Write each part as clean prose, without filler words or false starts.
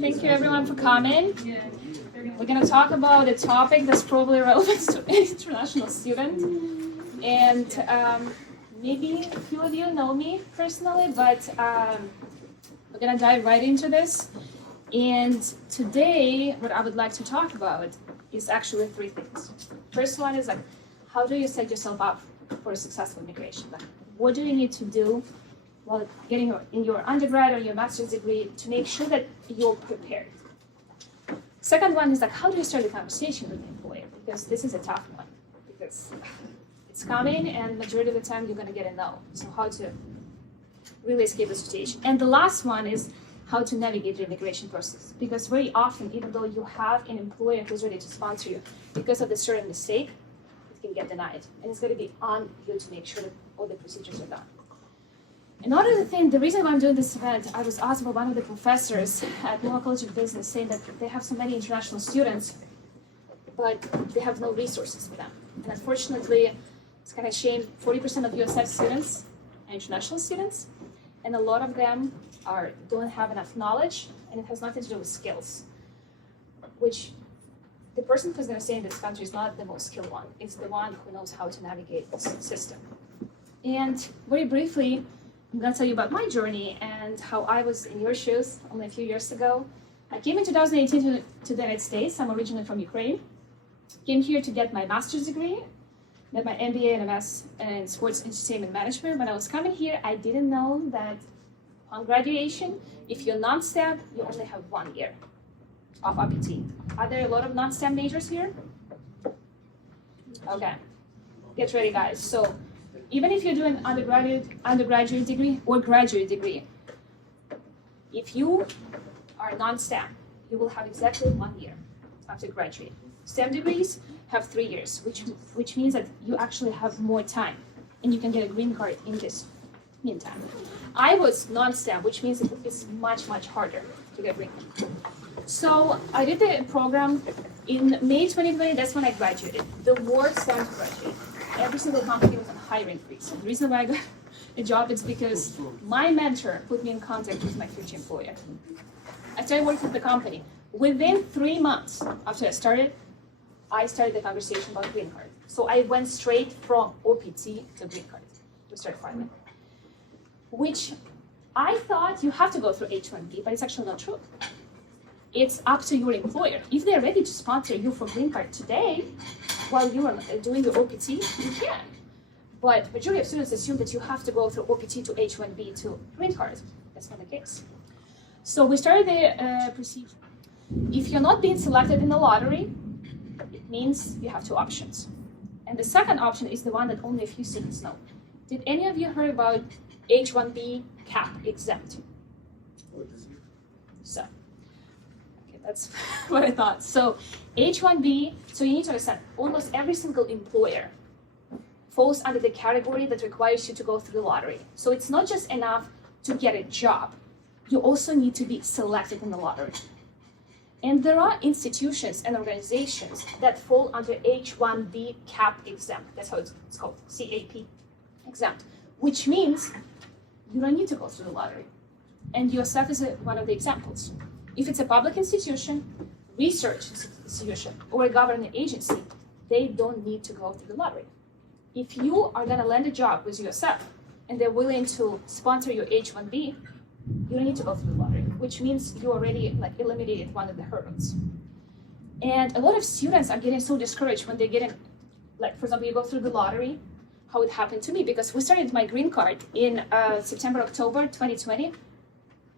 Thank you everyone for coming. We're going to talk about a topic that's probably relevant to any international student. And maybe a few of you know me personally, but we're going to dive right into this. And today, what I would like to talk about is actually three things. First one is like, how do you set yourself up for a successful immigration? Like, what do you need to do while getting in your undergrad or your master's degree to make sure that you're prepared? Second one is like, how do you start the conversation with the employer? Because this is a tough one, because it's coming and majority of the time you're gonna get a no. So how to really escape the situation. And the last one is how to navigate the immigration process. Because very often, even though you have an employer who's ready to sponsor you, because of a certain mistake, it can get denied. And it's gonna be on you to make sure that all the procedures are done. Another thing, the reason why I'm doing this event, I was asked by one of the professors at Iowa College of Business saying that they have so many international students, but they have no resources for them. And unfortunately, it's kind of a shame, 40% of USF students are international students, and a lot of them don't have enough knowledge, and it has nothing to do with skills, which the person who's going to stay in this country is not the most skilled one. It's the one who knows how to navigate this system. And very briefly, I'm going to tell you about my journey and how I was in your shoes only a few years ago. I came in 2018 to the United States. I'm originally from Ukraine. Came here to get my master's degree, got my MBA and MS in sports entertainment management. When I was coming here, I didn't know that on graduation, if you're non-STEM, you only have 1 year of OPT. Are there a lot of non-STEM majors here? Okay, get ready, guys. So even if you're doing undergraduate degree or graduate degree, if you are non-STEM, you will have exactly 1 year after graduating. STEM degrees have 3 years, which means that you actually have more time and you can get a green card in this meantime. I was non-STEM, which means it's much, much harder to get green card. So I did the program in May 2020, that's when I graduated. The worst time to graduate. Every single company was on hiring freeze. The reason why I got a job is because my mentor put me in contact with my future employer. I started working with the company. Within 3 months after I started the conversation about green card. So I went straight from OPT to green card to start filing. Which I thought you have to go through H-1B, but it's actually not true. It's up to your employer. If they're ready to sponsor you for green card today, while you are doing your OPT, you can. But majority of students assume that you have to go through OPT to H-1B to green card. That's not the case. So we started the procedure. If you're not being selected in the lottery, it means you have two options. And the second option is the one that only a few students know. Did any of you heard about H-1B cap exempt? So, okay, that's what I thought. So H-1B, so you need to understand, almost every single employer falls under the category that requires you to go through the lottery. So it's not just enough to get a job. You also need to be selected in the lottery. And there are institutions and organizations that fall under H-1B cap exempt. That's how it's called, CAP exempt, which means you don't need to go through the lottery. And USF is one of the examples. If it's a public institution, research institution, or a government agency, they don't need to go through the lottery. If you are gonna land a job with USF and they're willing to sponsor your H-1B, you don't need to go through the lottery, which means you already eliminated one of the hurdles. And a lot of students are getting so discouraged when they get in, for example, you go through the lottery, how it happened to me, because we started my green card in September, October 2020,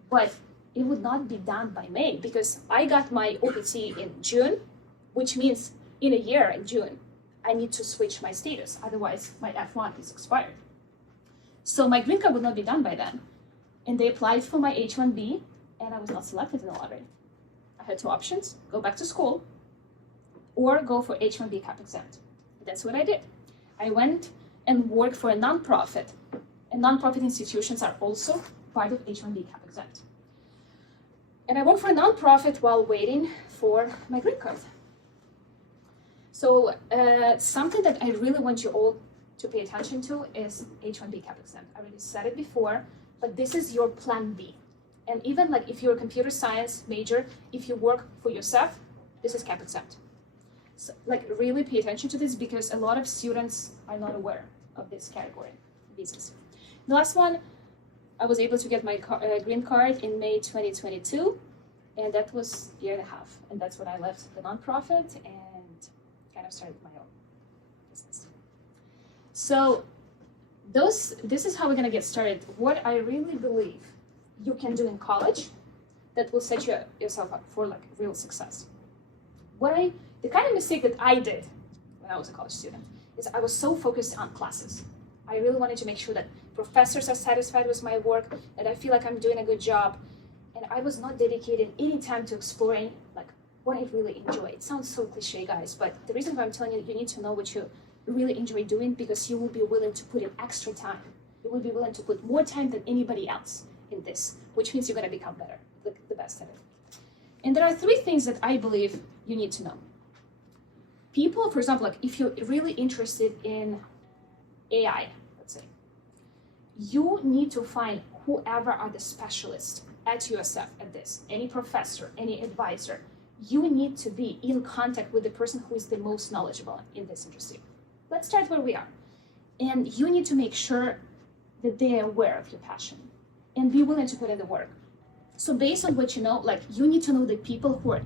but it would not be done by May because I got my OPT in June, which means in a year in June, I need to switch my status. Otherwise, my F1 is expired. So my green card would not be done by then. And they applied for my H-1B, and I was not selected in the lottery. I had two options, go back to school or go for H-1B cap exempt. That's what I did. I went and worked for a nonprofit, and nonprofit institutions are also part of H-1B cap exempt. And I worked for a nonprofit while waiting for my green card. So something that I really want you all to pay attention to is H-1B cap exempt. I already said it before, but this is your plan B. And even like if you're a computer science major, if you work for yourself, this is cap exempt. So like really pay attention to this because a lot of students are not aware of this category visas. The last one, I was able to get my green card in May 2022, and that was a year and a half. And that's when I left the nonprofit and kind of started my own business. So this is how we're gonna get started. What I really believe you can do in college that will set yourself up for like real success. The kind of mistake that I did when I was a college student is I was so focused on classes. I really wanted to make sure that professors are satisfied with my work, that I feel like I'm doing a good job, and I was not dedicating any time to exploring like what I really enjoy. It sounds so cliche, guys, but the reason why I'm telling you, you need to know what you really enjoy doing because you will be willing to put in extra time. You will be willing to put more time than anybody else in this, which means you're going to become better, like the best at it. And there are 3 things that I believe you need to know. People, for example, like if you're really interested in AI, let's say, you need to find whoever are the specialists at USF at this, any professor, any advisor. You need to be in contact with the person who is the most knowledgeable in this industry. Let's start where we are. And you need to make sure that they are aware of your passion and be willing to put in the work. So based on what you know, like you need to know the people who are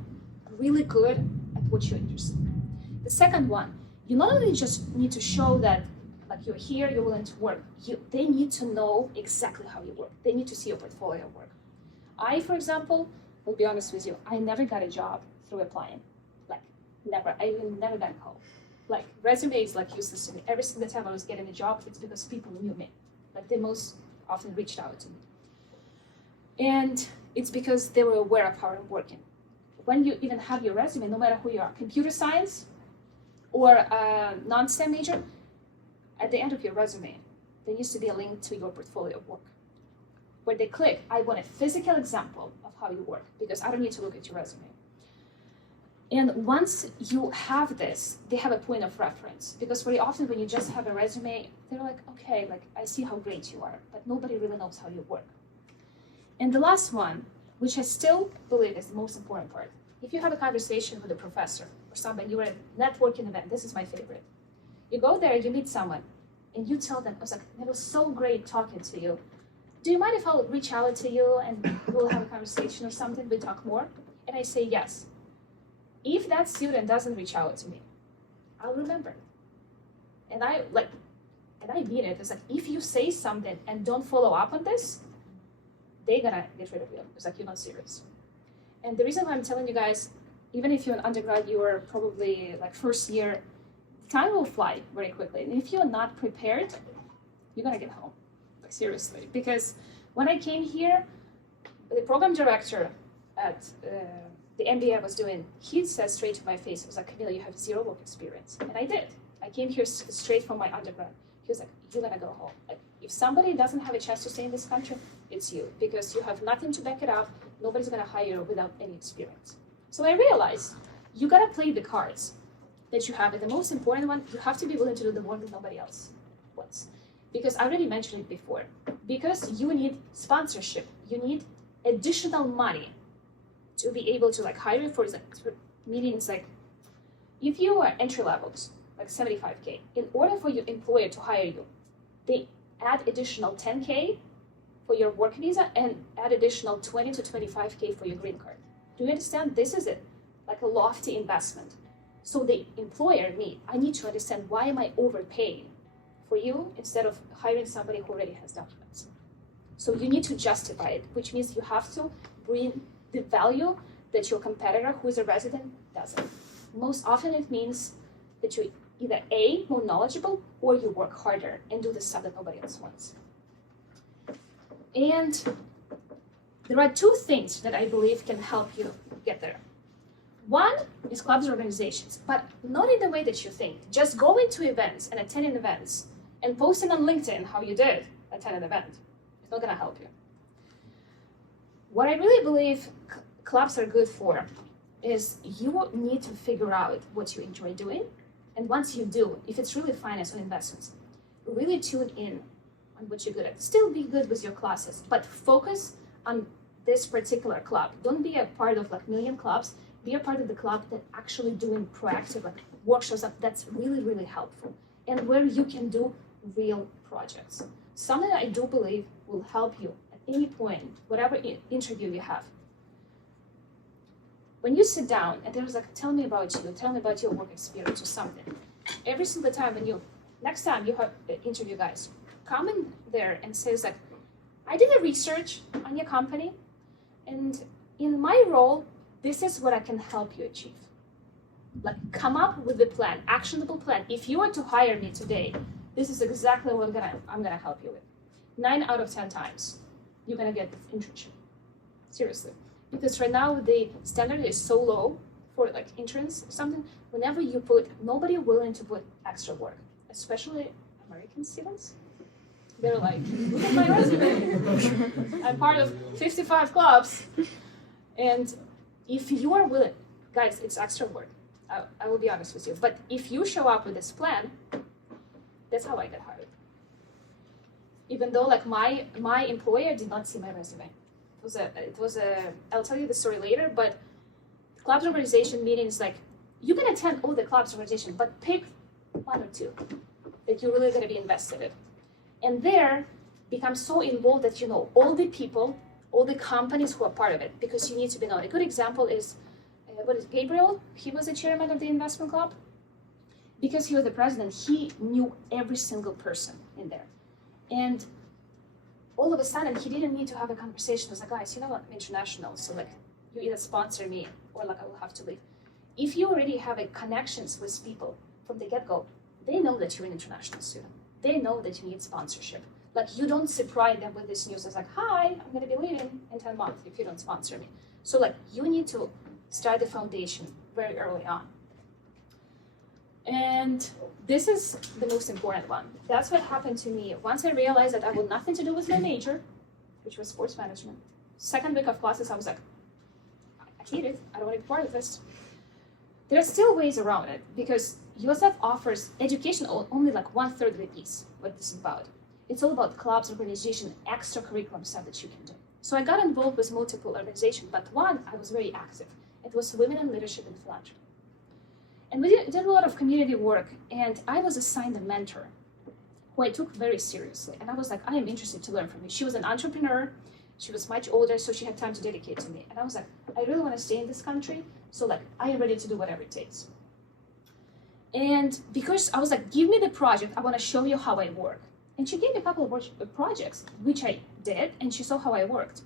really good at what you're interested in. The second one, you not only just need to show that like you're here, you're willing to work, they need to know exactly how you work. They need to see your portfolio work. I, for example, will be honest with you, I never got a job through applying. Like never, I even never got a call. Like resume is like useless to me. Every single time I was getting a job, it's because people knew me. Like they most often reached out to me. And it's because they were aware of how I'm working. When you even have your resume, no matter who you are, computer science or a non-STEM major, at the end of your resume, there needs to be a link to your portfolio of work. Where they click, I want a physical example of how you work, because I don't need to look at your resume. And once you have this, they have a point of reference. Because very often when you just have a resume, they're like, okay, like I see how great you are, but nobody really knows how you work. And the last one, which I still believe is the most important part, if you have a conversation with a professor or somebody, you're at a networking event, this is my favorite. You go there, you meet someone, and you tell them, I was like, it was so great talking to you. Do you mind if I'll reach out to you and we'll have a conversation or something, we talk more? And I say yes. If that student doesn't reach out to me, I'll remember. And I mean it. It's like, if you say something and don't follow up on this, they're gonna get rid of you. It's like, you're not serious. And the reason why I'm telling you guys, even if you're an undergrad, you are probably like first year, time will fly very quickly. And if you're not prepared, you're gonna get home, like seriously. Because when I came here, the program director at the MBA I was doing, he said straight to my face, he was like, Kamila, you have 0 work experience. And I did. I came here straight from my undergrad. He was like, you're gonna go home. Like, if somebody doesn't have a chance to stay in this country, it's you, because you have nothing to back it up. Nobody's gonna hire you without any experience. So I realized you gotta play the cards that you have, and the most important one, you have to be willing to do the work that nobody else wants. Because I already mentioned it before, because you need sponsorship, you need additional money to be able to like hire you for meetings. Like if you are entry levels, like 75K, in order for your employer to hire you, they add additional 10K for your work visa and add additional 20 to 25K for your green card. Do you understand? This is it, like a lofty investment. So the employer, me, I need to understand, why am I overpaying for you instead of hiring somebody who already has documents? So you need to justify it, which means you have to bring the value that your competitor who is a resident doesn't. Most often it means that you're either A, more knowledgeable, or you work harder and do the stuff that nobody else wants. And there are 2 things that I believe can help you get there. One is clubs or organizations, but not in the way that you think. Just going to events and attending events and posting on LinkedIn how you did attend an event. It's not gonna help you. What I really believe clubs are good for is you need to figure out what you enjoy doing. And once you do, if it's really finance or investments, really tune in on what you're good at. Still be good with your classes, but focus on this particular club. Don't be a part of like million clubs. Be a part of the club that actually doing proactive like workshops that's really, really helpful and where you can do real projects. Something that I do believe will help you at any point, whatever interview you have. When you sit down and there's like, tell me about you, tell me about your work experience or something. Every single time next time you have an interview, guys, come in there and say, like, I did a research on your company, and in my role, this is what I can help you achieve. Like, come up with a plan, actionable plan. If you were to hire me today, this is exactly what I'm gonna help you with. 9 out of 10 times, you're gonna get the internship. Seriously. Because right now the standard is so low for like interns or something. Whenever you nobody willing to put extra work, especially American students. They're like, look at my resume. I'm part of 55 clubs. And if you are willing, guys, it's extra work. I will be honest with you. But if you show up with this plan, that's how I got hired. Even though like my employer did not see my resume. I'll tell you the story later, but clubs organization meetings, like, you can attend all the clubs organization, but pick 1 or 2 that you're really gonna be invested in. And there, become so involved that you know all the people, all the companies who are part of it, because you need to be known. A good example is, Gabriel? He was the chairman of the investment club. Because he was the president, he knew every single person in there. And all of a sudden, he didn't need to have a conversation. He was like, guys, you know what, I'm international, so like, you either sponsor me or like I will have to leave. If you already have a connections with people from the get-go, they know that you're an international student. They know that you need sponsorship. Like, you don't surprise them with this news. It's like, hi, I'm gonna be leaving in 10 months if you don't sponsor me. So like, you need to start the foundation very early on. And this is the most important one. That's what happened to me. Once I realized that I had nothing to do with my major, which was sports management. Second week of classes, I was like, I hate it. I don't want to be part of this. There are still ways around it because USF offers education only like 1/3 of the piece, what this is about. It's all about clubs, organization, extracurricular stuff that you can do. So I got involved with multiple organizations, but one, I was very active. It was Women in Leadership and Philanthropy. And we did a lot of community work, and I was assigned a mentor who I took very seriously. And I was like, I am interested to learn from you. She was an entrepreneur. She was much older, so she had time to dedicate to me. And I was like, I really want to stay in this country, so like, I am ready to do whatever it takes. And because I was like, give me the project, I want to show you how I work. And she gave me a couple of projects, which I did, and she saw how I worked.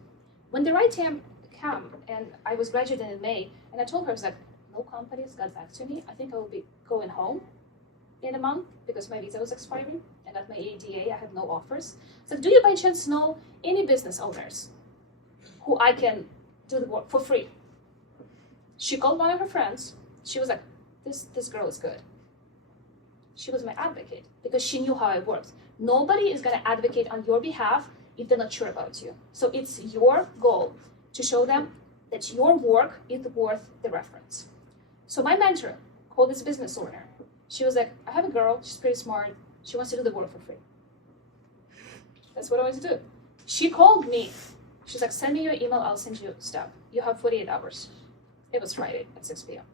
When the right time came, and I was graduating in May, and I told her, I was like, no companies got back to me. I think I will be going home in a month because my visa was expiring, and at my ADA I had no offers. So do you by chance know any business owners who I can do the work for free? She called one of her friends. She was like, this girl is good. She was my advocate because she knew how I worked. Nobody is going to advocate on your behalf if they're not sure about you. So it's your goal to show them that your work is worth the reference. So my mentor called this business owner. She was like, I have a girl, she's pretty smart. She wants to do the work for free. That's what I wanted to do. She called me. She's like, send me your email, I'll send you stuff. You have 48 hours. It was Friday at 6 p.m.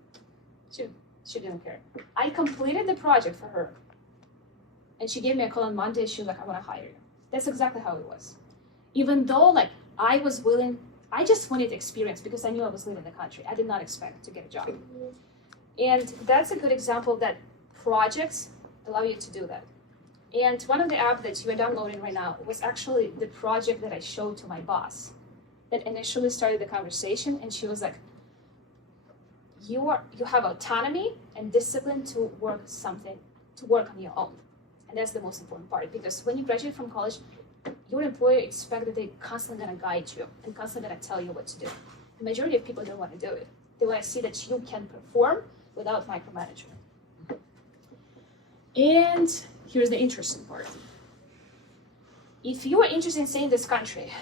She didn't care. I completed the project for her. And she gave me a call on Monday. She was like, I want to hire you. That's exactly how it was. Even though like I was willing, I just wanted experience because I knew I was leaving the country. I did not expect to get a job. And that's a good example that projects allow you to do that. And one of the apps that you are downloading right now was actually the project that I showed to my boss that initially started the conversation. And she was like, you have autonomy and discipline to work on your own. And that's the most important part, because when you graduate from college, your employer expects that they're constantly going to guide you and constantly going to tell you what to do. The majority of people don't want to do it. They want to see that you can perform without micromanagement. And here's the interesting part. If you are interested in staying in this country,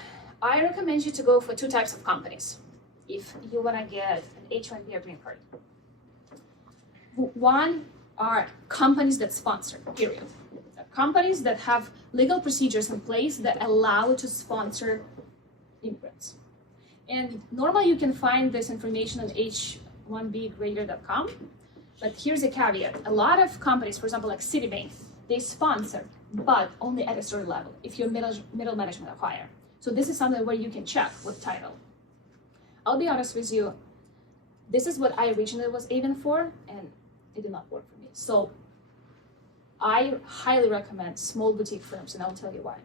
I recommend you to go for 2 types of companies if you want to get an H-1B or green card. One are companies that sponsor, period. Companies that have legal procedures in place that allow to sponsor immigrants. And normally you can find this information on h1bgrader.com. But here's a caveat. A lot of companies, for example, like Citibank, they sponsor, but only at a certain level, if you're middle management or higher. So this is something where you can check with title. I'll be honest with you, this is what I originally was aiming for, and it did not work for me. So I highly recommend small boutique firms, and I'll tell you why.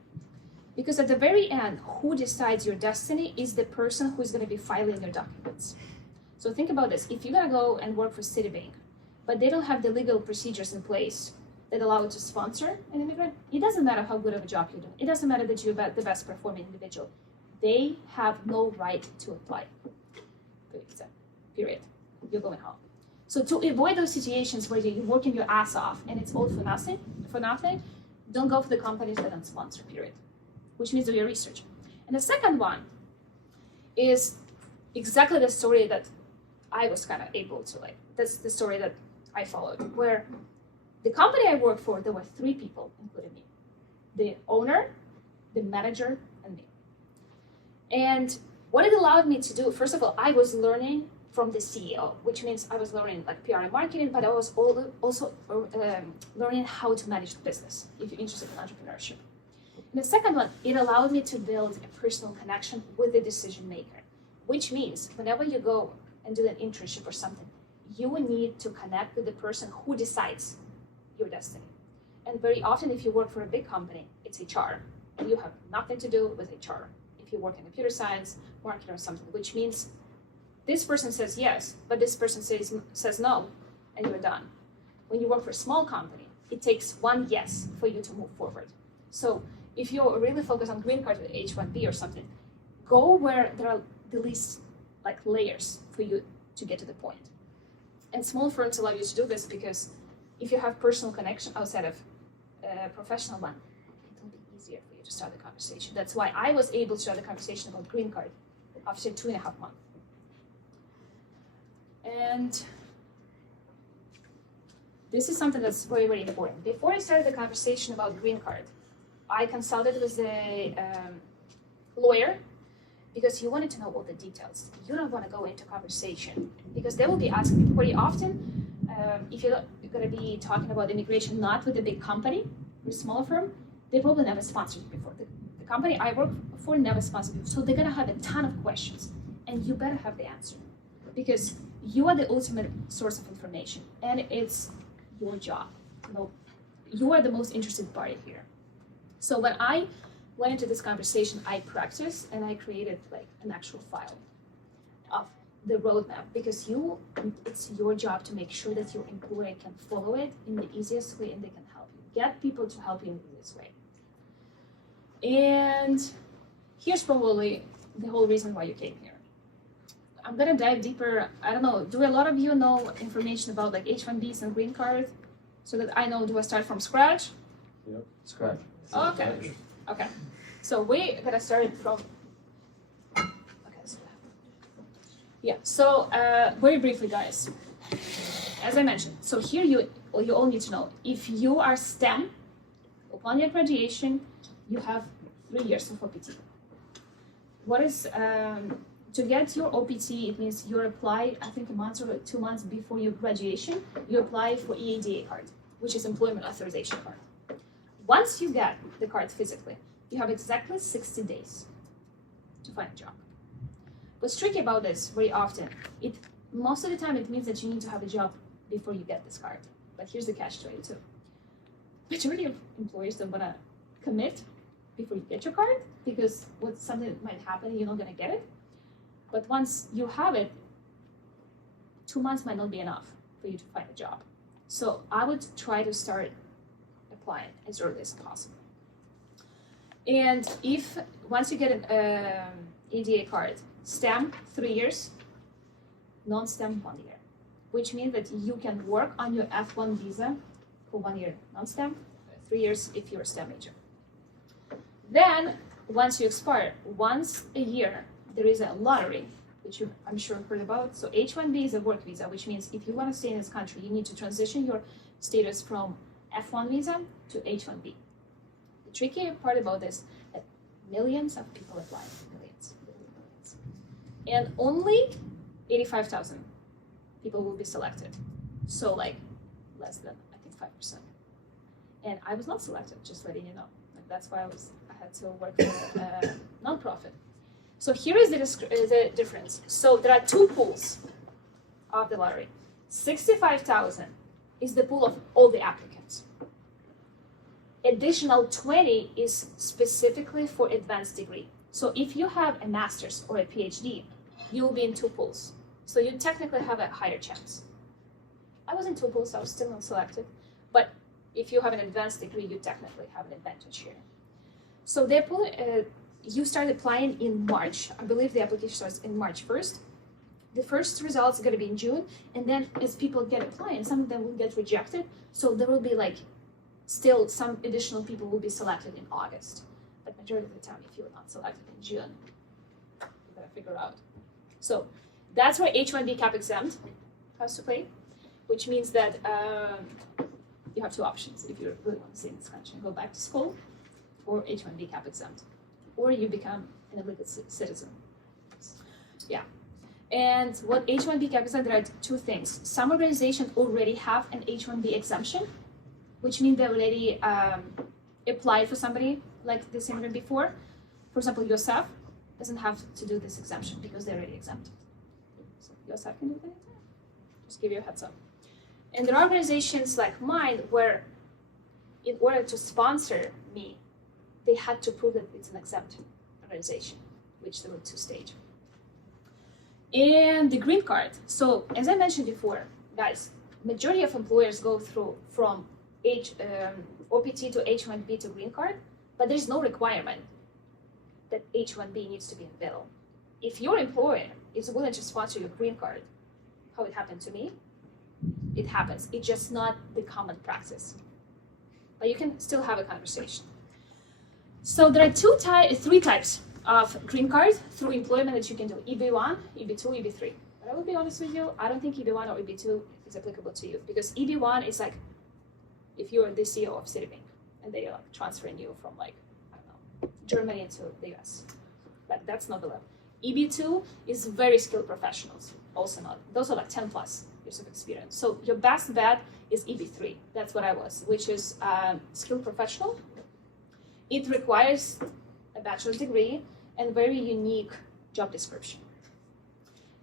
Because at the very end, who decides your destiny is the person who's going to be filing your documents. So think about this. If you're going to go and work for Citibank, but they don't have the legal procedures in place that allow you to sponsor an immigrant, it doesn't matter how good of a job you're doing. It doesn't matter that you're the best performing individual. They have no right to apply. Period. You're going home. So to avoid those situations where you're working your ass off and it's all for nothing, don't go for the companies that don't sponsor, period. Which means do your research. And the second one is exactly the story that I was kind of able to that's the story that I followed, where the company I worked for, there were 3 people, including me. The owner, the manager, and me. And what it allowed me to do, first of all, I was learning from the CEO, which means I was learning like PR and marketing, but I was also learning how to manage the business, if you're interested in entrepreneurship. And the second one, it allowed me to build a personal connection with the decision maker, which means whenever you go and do an internship or something, you will need to connect with the person who decides your destiny. And very often, if you work for a big company, it's HR, and you have nothing to do with HR. If you work in computer science, marketing or something, which means this person says yes, but this person says no, and you're done. When you work for a small company, it takes one yes for you to move forward. So if you're really focused on green card or H1B or something, go where there are the least layers for you to get to the point. And small firms allow you to do this because if you have personal connection outside of a professional one, it will be easier for you to start the conversation. That's why I was able to start the conversation about green card after 2.5 months. And this is something that's very, very important. Before I started the conversation about green card, I consulted with a lawyer because you wanted to know all the details. You don't want to go into conversation because they will be asking pretty often, if you're going to be talking about immigration not with a big company, or a small firm, they probably never sponsored you before. The company I work for never sponsored you. So they're going to have a ton of questions and you better have the answer because you are the ultimate source of information and it's your job. You are the most interested party here. So when I went into this conversation, I practiced and I created an actual file of the roadmap because it's your job to make sure that your employer can follow it in the easiest way and they can help you. Get people to help you in this way. And here's probably the whole reason why you came here. I'm gonna dive deeper. I don't know, do a lot of you know information about H1Bs and green card so that I know, do I start from scratch? Yep, scratch. Okay. So we're gonna start from. So very briefly, guys. As I mentioned, so here you all need to know if you are STEM. Upon your graduation, you have 3 years of OPT. What is to get your OPT? It means you apply. I think a month or 2 months before your graduation, you apply for EADA card, which is Employment Authorization Card. Once you get the card physically, you have exactly 60 days to find a job. What's tricky about this very often, most of the time it means that you need to have a job before you get this card. But here's the catch-22. Majority of employers don't want to commit before you get your card because something might happen and you're not going to get it. But once you have it, 2 months might not be enough for you to find a job. So I would try to start applying as early as possible. And if once you get an EDA card, STEM 3 years, non-STEM 1 year, which means that you can work on your F1 visa for 1 year non-STEM, 3 years if you're a STEM major. Then once you expire, once a year, there is a lottery, which I'm sure you've heard about. So H1B is a work visa, which means if you want to stay in this country, you need to transition your status from F1 visa to H1B. The tricky part about this, that millions of people apply, millions. and only 85,000 people will be selected. So like less than, I think, 5%. And I was not selected, just letting you know. Like, that's why I had to work for a nonprofit. So here is the difference. So there are two pools of the lottery. 65,000 is the pool of all the applicants. Additional 20 is specifically for advanced degree. So if you have a master's or a PhD, you will be in two pools. So you technically have a higher chance. I was in two pools, so I was still not selected. But if you have an advanced degree, you technically have an advantage here. So you start applying in March. I believe the application starts in March 1st. The first results are going to be in June. And then as people get applying, some of them will get rejected. So there will be like still some additional people will be selected in August. But majority of the time, if you're not selected in June, you gotta figure out. So that's where H-1B cap exempt has to play, which means that you have two options if you really want to stay in this country and go back to school, or H-1B cap exempt, or you become an illegal citizen. Yeah. And what H-1B cap exempt, there are two things. Some organizations already have an H-1B exemption, which means they already applied for somebody like this immigrant before. For example, Yosef doesn't have to do this exemption because they're already exempt. So Yosef can do that. Just give you a heads up. And there are organizations like mine where in order to sponsor me, they had to prove that it's an exempt organization, which there were two stages. And the green card. So as I mentioned before, guys, majority of employers go through from OPT to H-1B to green card, but there's no requirement that H-1B needs to be in the middle. If your employer is willing to sponsor your green card, how it happened to me, it happens. It's just not the common practice. But you can still have a conversation. So there are three types of green card through employment that you can do: EB1, EB2, EB3. But I will be honest with you, I don't think EB1 or EB2 is applicable to you, because EB1 is like if you're the CEO of Citibank and they are like transferring you from like, I don't know, Germany into the US. But that's not the level. EB2 is very skilled professionals, also not. Those are like 10 plus years of experience. So your best bet is EB3. That's what I was, which is skilled professional. It requires a bachelor's degree and very unique job description.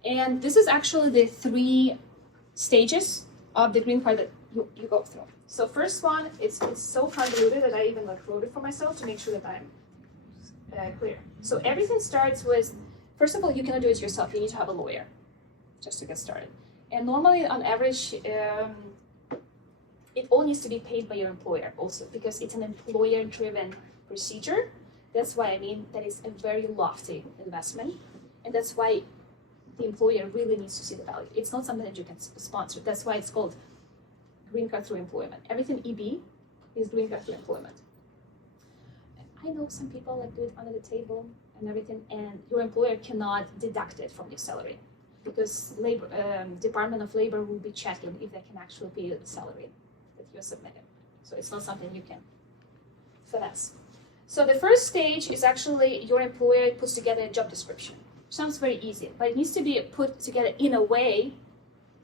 And this is actually the three stages of the green card that you go through. So first one, it's so convoluted that I even like wrote it for myself to make sure that I'm clear. So everything starts with, first of all, you cannot do it yourself. You need to have a lawyer just to get started. And normally, on average, it all needs to be paid by your employer also, because it's an employer-driven procedure. That's why I mean that it's a very lofty investment, and that's why the employer really needs to see the value. It's not something that you can sponsor. That's why it's called green card through employment. Everything EB is green card through employment. I know some people like do it under the table and everything, and your employer cannot deduct it from your salary, because Department of Labor will be checking if they can actually pay you the salary that you're submitting. So it's not something you can finesse. So the first stage is actually your employer puts together a job description. Sounds very easy, but it needs to be put together in a way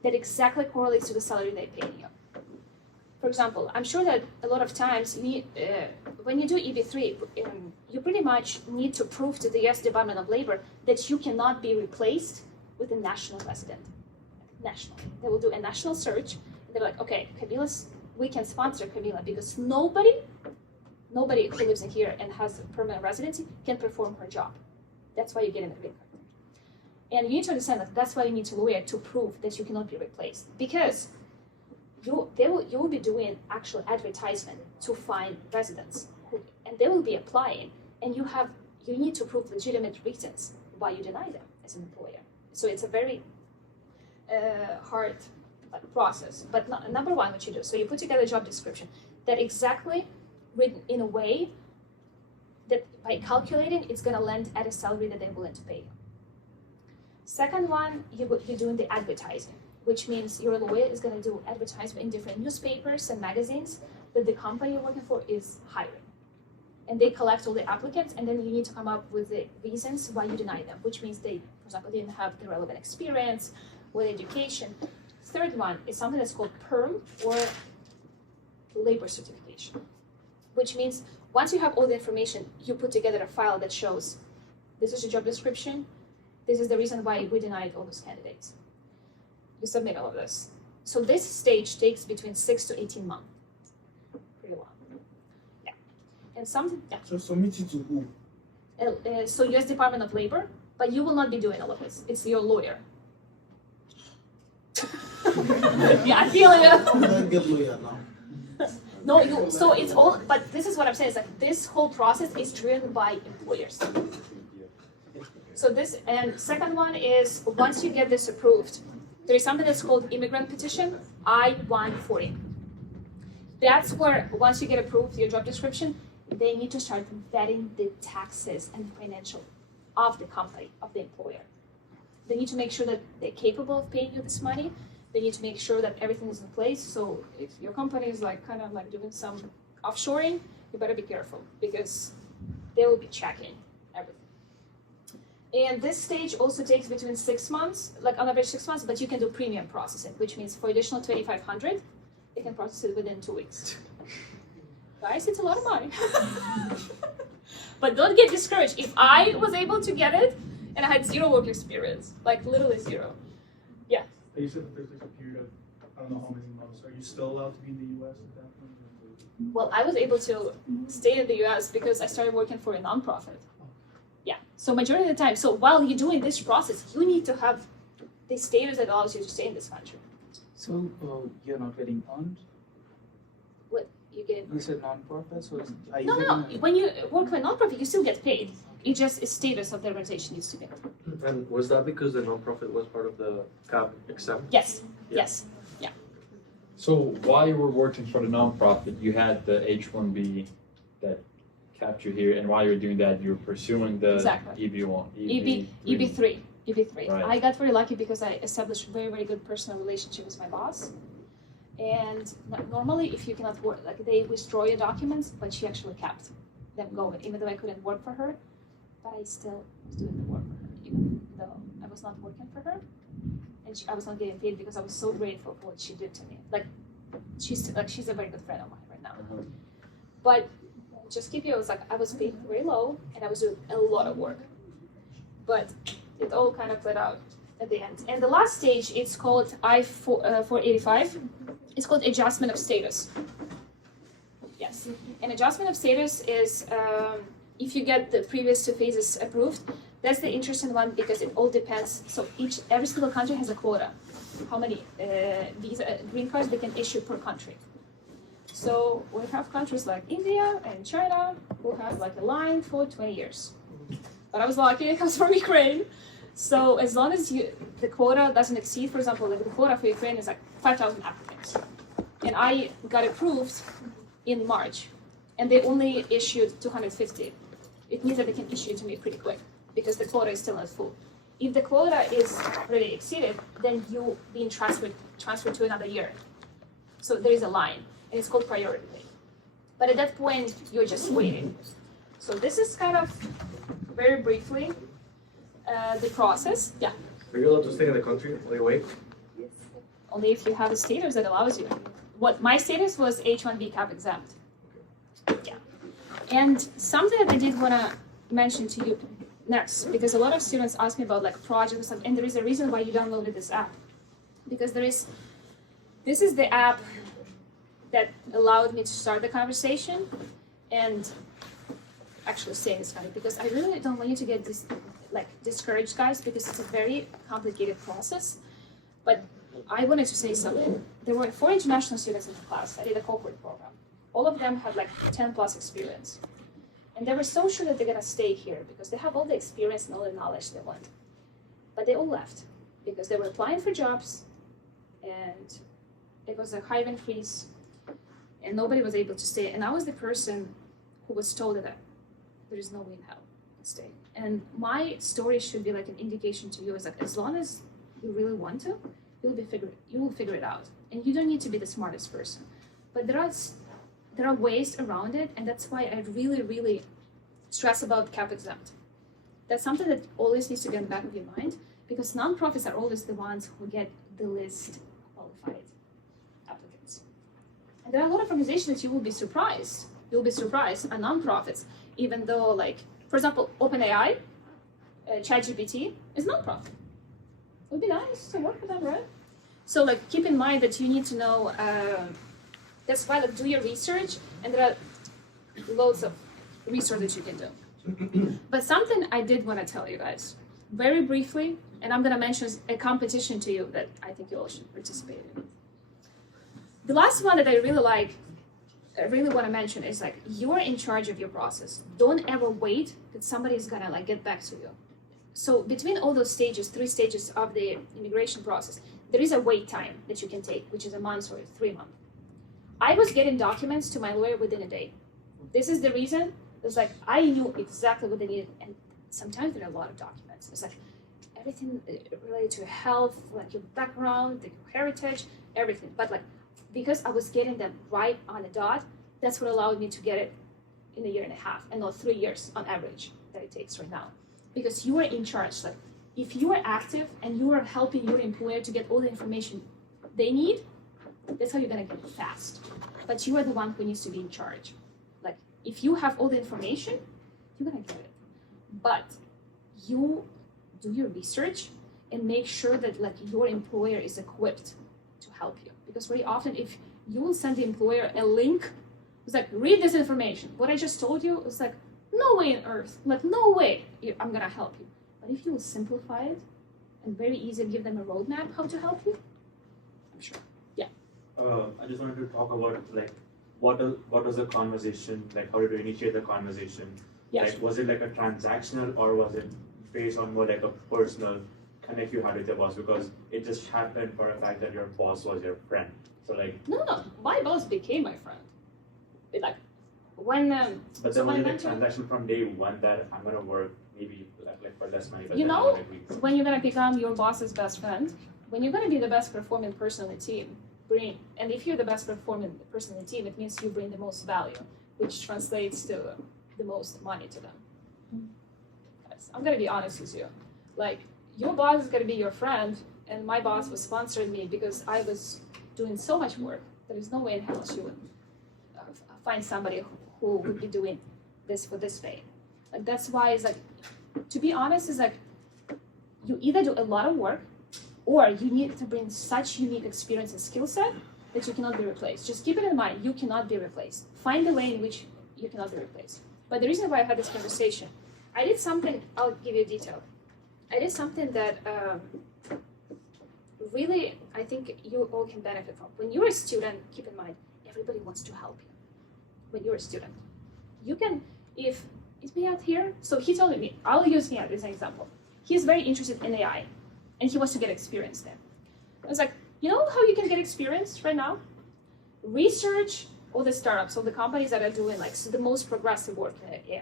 that exactly correlates to the salary they pay you. For example, I'm sure that a lot of times when you do EB3, you pretty much need to prove to the US Department of Labor that you cannot be replaced with a national resident. National. They will do a national search. And they're like, okay, we can sponsor Kamila because nobody who lives in here and has permanent residency can perform her job. That's why you get in the green card. And you need to understand that that's why you need a lawyer to prove that you cannot be replaced, because you will be doing actual advertisement to find residents, and they will be applying, and you need to prove legitimate reasons why you deny them as an employer. So it's a very hard process. But number one, what you do, so you put together a job description that exactly written in a way that by calculating, it's going to land at a salary that they're willing to pay you. Second one, you're doing the advertising, which means your lawyer is going to do advertisement in different newspapers and magazines that the company you're working for is hiring. and they collect all the applicants, and then you need to come up with the reasons why you deny them, which means they, for example, didn't have the relevant experience with education. Third one is something that's called PERM, or labor certification, which means once you have all the information, you put together a file that shows this is your job description, this is the reason why we denied all those candidates. You submit all of this. So this stage takes between 6 to 18 months. Pretty long. Yeah. And some, yeah. So submit it to who? So US Department of Labor, but you will not be doing all of this. It's your lawyer. Yeah, I feel it. Don't get lawyer now. No, you, so it's all, but this is what I'm saying, is that this whole process is driven by employers. So this, and second one is, once you get this approved, there is something that's called immigrant petition, I-140. That's where, once you get approved, your job description, they need to start vetting the taxes and financial of the company, of the employer. They need to make sure that they're capable of paying you this money. They need to make sure that everything is in place. So if your company is like kind of like doing some offshoring, you better be careful because they will be checking everything. And this stage also takes between 6 months, like on average 6 months, but you can do premium processing, which means for additional $2,500, you can process it within 2 weeks. Guys, it's a lot of money. But don't get discouraged. If I was able to get it and I had 0 work experience, like literally 0. Yeah. You said that there's like a period of, I don't know how many months. Are you still allowed to be in the US at that point? Well, I was able to stay in the US because I started working for a nonprofit. Yeah, so majority of the time. So while you're doing this process, you need to have the status that allows you to stay in this country. So you're not getting earned? What you get? You said non-profit, so are you No. getting When you work for a nonprofit, you still get paid. It just is status of the organization needs to be. And was that because the nonprofit was part of the CAP exempt? Yes. Yeah. Yes. Yeah. So while you were working for the nonprofit, you had the H-1B that kept you here, and while you were doing that, you were pursuing the Exactly. EB1, EB3. EB3. Right. I got very lucky because I established a very, very good personal relationship with my boss. And normally, if you cannot work, like they withdraw your documents, but she actually kept them going, even though I couldn't work for her. But I still was doing the work for her, even though I was not working for her, and I was not getting paid because I was so grateful for what she did to me. Like she's a very good friend of mine right now. But just keep you, I was paid very low, and I was doing a lot of work. But it all kind of played out at the end. And the last stage, it's called I-485. It's called adjustment of status. Yes, and adjustment of status is if you get the previous 2 phases approved. That's the interesting one because it all depends. So every single country has a quota. How many green cards they can issue per country. So we have countries like India and China who have like a line for 20 years. But I was lucky, it comes from Ukraine. So as long as the quota doesn't exceed, for example, like the quota for Ukraine is like 5,000 applicants. And I got approved in March, and they only issued 250. It means that they can issue it to me pretty quick because the quota is still not full. If the quota is already exceeded, then you're being transferred to another year. So there is a line, and it's called priority pay. But at that point, you're just waiting. So this is kind of very briefly the process. Yeah. Are you allowed to stay in the country while you wait? Yes. Only if you have a status that allows you. What my status was H-1B CAP exempt. Yeah. And something that I did want to mention to you next, because a lot of students ask me about like projects and stuff, and there is a reason why you downloaded this app. Because this is the app that allowed me to start the conversation and actually say this kind of, because I really don't want you to get discouraged, guys, because it's a very complicated process. But I wanted to say something. There were 4 international students in the class. I did a cohort program. All of them had like 10 plus experience. And they were so sure that they're gonna stay here because they have all the experience and all the knowledge they want. But they all left because they were applying for jobs and it was a hiring freeze and nobody was able to stay. And I was the person who was told that there is no way in hell to stay. And my story should be like an indication to you is like, as long as you really want to, you will figure it out. And you don't need to be the smartest person. But there are there are ways around it, and that's why I really, really stress about cap exempt. That's something that always needs to be in the back of your mind, because nonprofits are always the ones who get the least qualified applicants. And there are a lot of organizations that you will be surprised. You'll be surprised are nonprofits, even though, like, for example, OpenAI, ChatGPT is nonprofit. It would be nice to work with them, right? So, like, keep in mind that you need to know. That's why, like, do your research, and there are loads of research that you can do. But something I did want to tell you guys, very briefly, and I'm going to mention a competition to you that I think you all should participate in. The last one that I really want to mention is, like, you're in charge of your process. Don't ever wait that somebody is going to, like, get back to you. So between all those stages, 3 stages of the immigration process, there is a wait time that you can take, which is a month or 3 months. I was getting documents to my lawyer within a day. This is the reason. It's like I knew exactly what they needed, and sometimes there are a lot of documents. It's like everything related to health, like your background, your heritage, everything. But like because I was getting them right on the dot, that's what allowed me to get it in 1.5 years and not 3 years on average that it takes right now. Because you are in charge. Like if you are active and you are helping your employer to get all the information they need, that's how you're gonna get it fast. But you are the one who needs to be in charge. Like if you have all the information, you're gonna get it. But you do your research and make sure that like your employer is equipped to help you. Because very often if you will send the employer a link, it's like, read this information. What I just told you, it's like, no way on earth, like no way I'm gonna help you. But if you will simplify it and very easy give them a roadmap how to help you, I'm sure. I just wanted to talk about like what was the conversation like? How did you initiate the conversation? Yes. Like, was it like a transactional or was it based on more like a personal connect you had with your boss? Because it just happened for a fact that your boss was your friend. So like No, my boss became my friend. Like when but so then was when I it a went to transaction from day one that I'm gonna work maybe like for less money? But you then I'm know gonna agree. when you're gonna become your boss's best friend, when you're gonna be the best performing person on the team, and if you're the best performing person on the team, it means you bring the most value, which translates to the most money to them. Guys, I'm gonna be honest with you. Like your boss is gonna be your friend, and my boss was sponsoring me because I was doing so much work. There is no way in hell she would find somebody who would be doing this for this pay. Like that's why it's like, to be honest, is like you either do a lot of work or you need to bring such unique experience and skill set that you cannot be replaced. Just keep it in mind, you cannot be replaced. Find a way in which you cannot be replaced. But the reason why I had this conversation, I did something, I'll give you a detail. I did something that really I think you all can benefit from. When you're a student, keep in mind, everybody wants to help you. When you're a student, you can, if is Miyat here? So he told me, I'll use Miyat as an example. He's very interested in AI and he wants to get experience there. I was like, you know how you can get experience right now? Research all the startups, all the companies that are doing like the most progressive work in AI.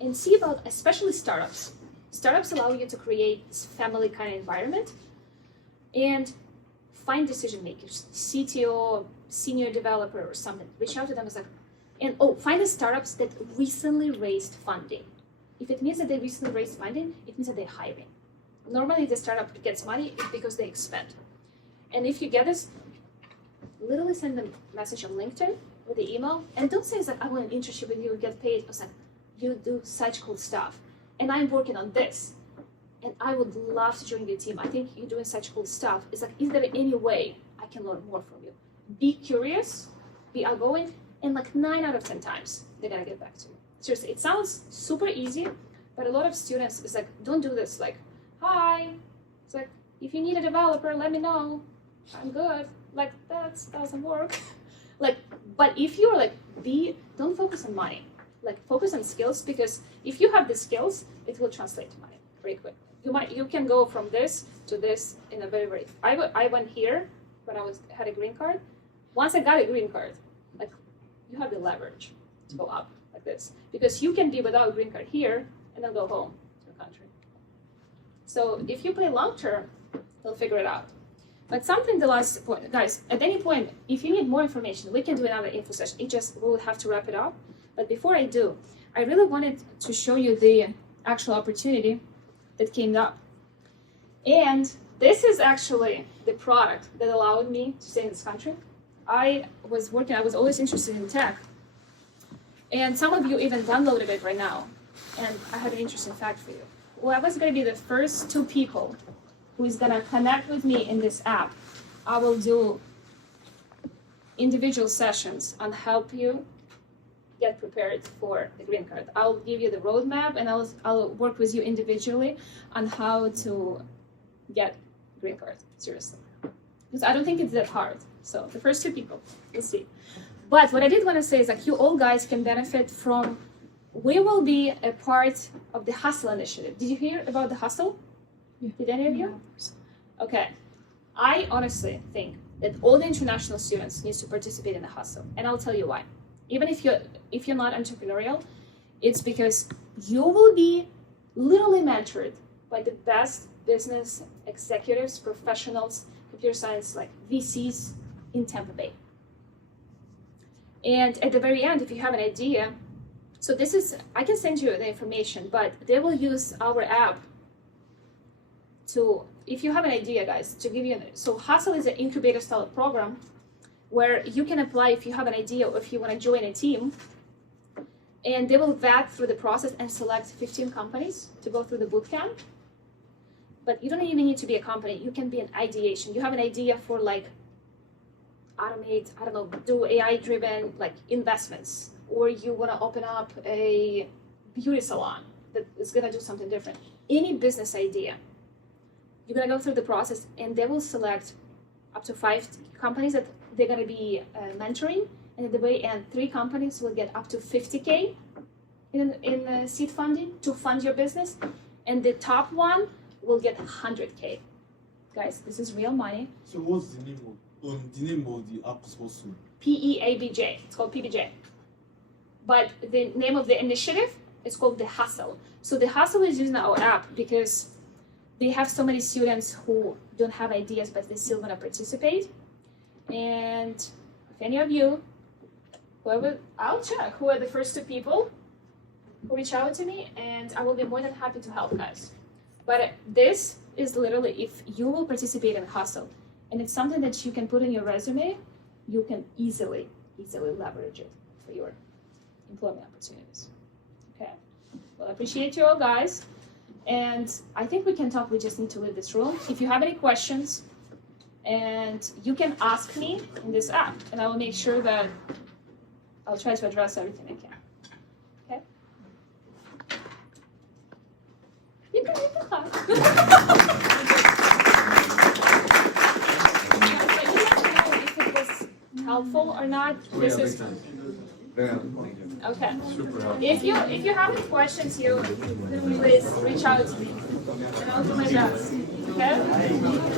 And see about, especially startups. Startups allow you to create this family kind of environment and find decision makers, CTO, senior developer or something. Reach out to them as like, and find the startups that recently raised funding. If it means that they recently raised funding, it means that they're hiring. Normally, the startup gets money because they expand. And if you get this, literally send them a message on LinkedIn or the email, and don't say it's like, I want an internship with you, get paid. It's like, you do such cool stuff, and I'm working on this, and I would love to join your team. I think you're doing such cool stuff. It's like, is there any way I can learn more from you? Be curious, be outgoing, and like 9 out of 10 times, they're gonna get back to you. Seriously, it sounds super easy, but a lot of students, it's like, don't do this, like, hi. It's like, if you need a developer, let me know. I'm good. Like, that doesn't work. Like, but if you're like, don't focus on money. Like, focus on skills, because if you have the skills, it will translate to money very quick. You can go from this to this in a very, I went here when I had a green card. Once I got a green card, like, you have the leverage to go up like this, because you can be without a green card here and then go home to the country. So if you play long term, you'll figure it out. But something the last point, guys, at any point, if you need more information, we can do another info session. We will have to wrap it up. But before I do, I really wanted to show you the actual opportunity that came up. And this is actually the product that allowed me to stay in this country. I was always interested in tech. And some of you even downloaded it right now. And I have an interesting fact for you. Well, I was going to be the first 2 people who is going to connect with me in this app. I will do individual sessions and help you get prepared for the green card. I'll give you the roadmap and I'll work with you individually on how to get green card, seriously. Because I don't think it's that hard. So the first 2 people, we'll see. But what I did want to say is that you all guys can benefit from, we will be a part of the Hustle initiative. Did you hear about the Hustle? Yeah. Did any of you? Okay. I honestly think that all the international students need to participate in the Hustle. And I'll tell you why. Even if you're not entrepreneurial, it's because you will be literally mentored by the best business executives, professionals, computer science, like VCs in Tampa Bay. And at the very end, if you have an idea, so this is, I can send you the information, but they will use our app to, if you have an idea, guys, to give you, so Hustle is an incubator style program where you can apply if you have an idea or if you want to join a team, and they will vet through the process and select 15 companies to go through the boot camp. But you don't even need to be a company. You can be an ideation. You have an idea for like automate, I don't know, do AI-driven like investments, or you want to open up a beauty salon that is going to do something different. Any business idea, you're going to go through the process, and they will select up to 5 companies that they're going to be mentoring, and at the very end, 3 companies will get up to $50K in seed funding to fund your business, and the top one will get $100K. Guys, this is real money. So what's the name of the app supposed to? PEABJ. It's called PBJ. But the name of the initiative is called The Hustle. So The Hustle is using our app because they have so many students who don't have ideas, but they still want to participate. And if any of you, I'll check who are the first 2 people who reach out to me, and I will be more than happy to help, guys. But this is literally, if you will participate in Hustle, and it's something that you can put in your resume, you can easily leverage it for your employment opportunities. Okay. Well, I appreciate you all, guys. And I think we can talk. We just need to leave this room. If you have any questions, and you can ask me in this app, and I will make sure that I'll try to address everything I can. Okay? You can leave the class. If it was helpful or not. This is okay. If you have any questions, you please reach out to me, and I'll do my best. Okay.